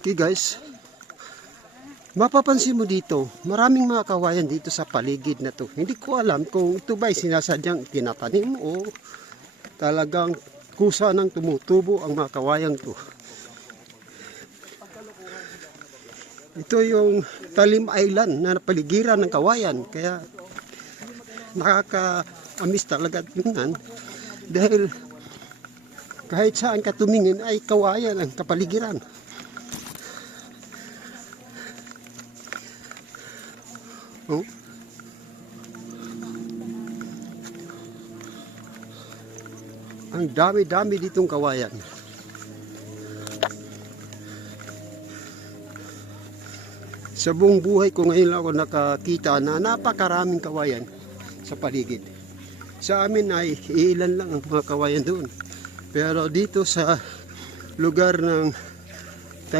Okay guys, mapapansin mo dito, maraming mga kawayan dito sa paligid na to. Hindi ko alam kung ito ba'y sinasadyang tinatanim o talagang kusa nang tumutubo ang mga kawayang to. Ito yung Talim Island na napaligiran ng kawayan, kaya nakaka-amis talaga tingnan dahil kahit saan ka tumingin ay kawayan ang kapaligiran. Oh. Ang dami-dami ditong kawayan. Sa buong buhay ko ngayon lang ako nakakita na napakaraming kawayan sa paligid. Sa amin ay ilan lang ang mga kawayan doon. Pero dito sa lugar ng